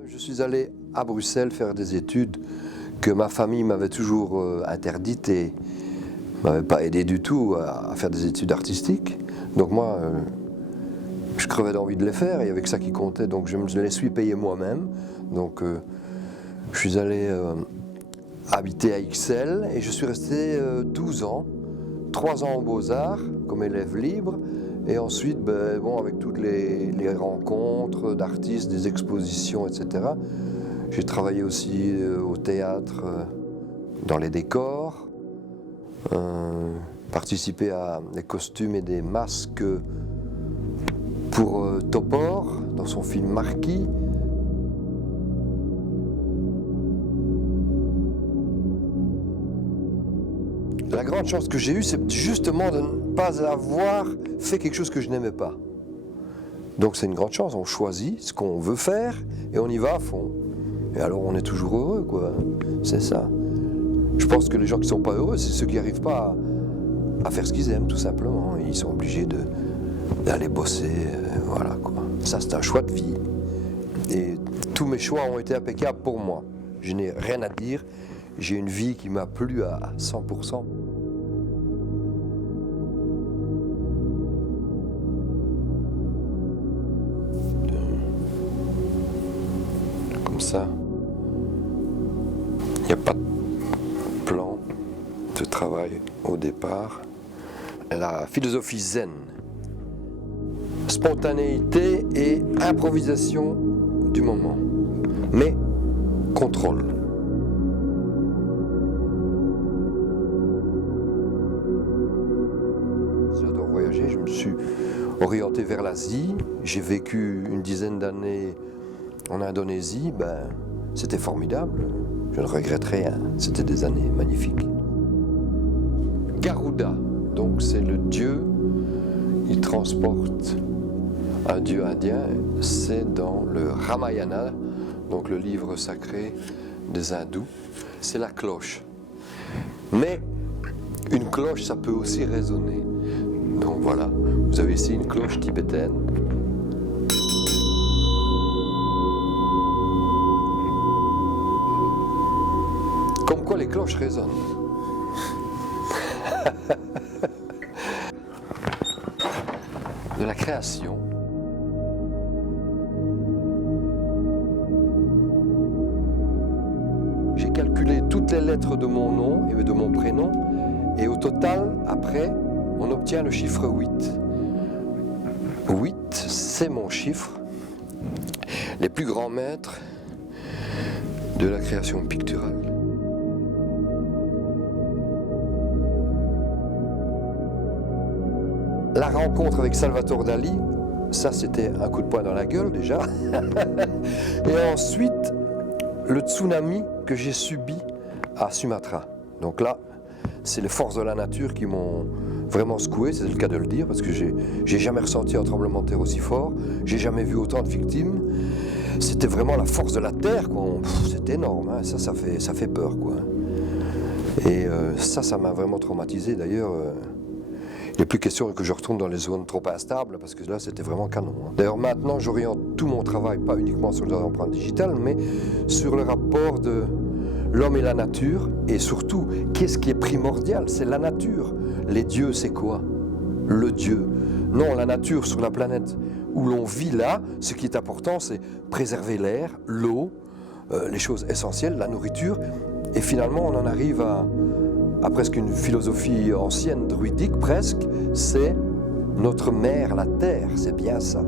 Je suis allé à Bruxelles faire des études que ma famille m'avait toujours interdites et ne m'avait pas aidé du tout à faire des études artistiques. Donc moi, je crevais d'envie de les faire et il n'y avait que ça qui comptait, donc je me les suis payés moi-même. Donc je suis allé habiter à Ixelles et je suis resté 12 ans, 3 ans aux Beaux-Arts comme élève libre. Et ensuite, avec toutes les rencontres d'artistes, des expositions, etc. J'ai travaillé aussi au théâtre, dans les décors, participé à des costumes et des masques pour Topor, dans son film Marquis. La grande chance que j'ai eue, c'est justement de ne pas avoir fait quelque chose que je n'aimais pas. Donc c'est une grande chance, on choisit ce qu'on veut faire et on y va à fond. Et alors on est toujours heureux, quoi. C'est ça. Je pense que les gens qui ne sont pas heureux, c'est ceux qui n'arrivent pas à faire ce qu'ils aiment, tout simplement. Ils sont obligés d'aller bosser, voilà, quoi. Ça, c'est un choix de vie. Et tous mes choix ont été impeccables pour moi. Je n'ai rien à dire. J'ai une vie qui m'a plu à 100%. Comme ça. Il n'y a pas de plan de travail au départ. La philosophie zen. Spontanéité et improvisation du moment. Mais contrôle. J'adore voyager, je me suis orienté vers l'Asie. J'ai vécu une dizaine d'années en Indonésie. C'était formidable. Je ne regrette rien. C'était des années magnifiques. Garuda, donc c'est le dieu. Il transporte un dieu indien. C'est dans le Ramayana, donc le livre sacré des hindous. C'est la cloche. Mais une cloche, ça peut aussi résonner. Donc voilà, vous avez ici une cloche tibétaine. Comme quoi les cloches résonnent. De la création. J'ai calculé toutes les lettres de mon nom et de mon prénom, et au total, après, on obtient le chiffre 8. 8, c'est mon chiffre. Les plus grands maîtres de la création picturale. La rencontre avec Salvador Dali, ça c'était un coup de poing dans la gueule déjà. Et ensuite, le tsunami que j'ai subi à Sumatra. Donc là, c'est les forces de la nature qui m'ont vraiment secoué, c'est le cas de le dire, parce que j'ai jamais ressenti un tremblement de terre aussi fort, j'ai jamais vu autant de victimes. C'était vraiment la force de la terre, quoi. C'est énorme, hein. Ça fait peur, quoi. Et ça m'a vraiment traumatisé. D'ailleurs, il n'est plus question que je retourne dans les zones trop instables, parce que là, c'était vraiment canon, hein. D'ailleurs, maintenant, j'oriente tout mon travail, pas uniquement sur les empreintes digitales, mais sur le rapport de l'homme et la nature, et surtout, qu'est-ce qui est primordial? C'est la nature. Les dieux, c'est quoi? Le Dieu. Non, la nature sur la planète où l'on vit là, ce qui est important, c'est préserver l'air, l'eau, les choses essentielles, la nourriture, et finalement, on en arrive à presque une philosophie ancienne, druidique presque, c'est notre mère, la terre, c'est bien ça.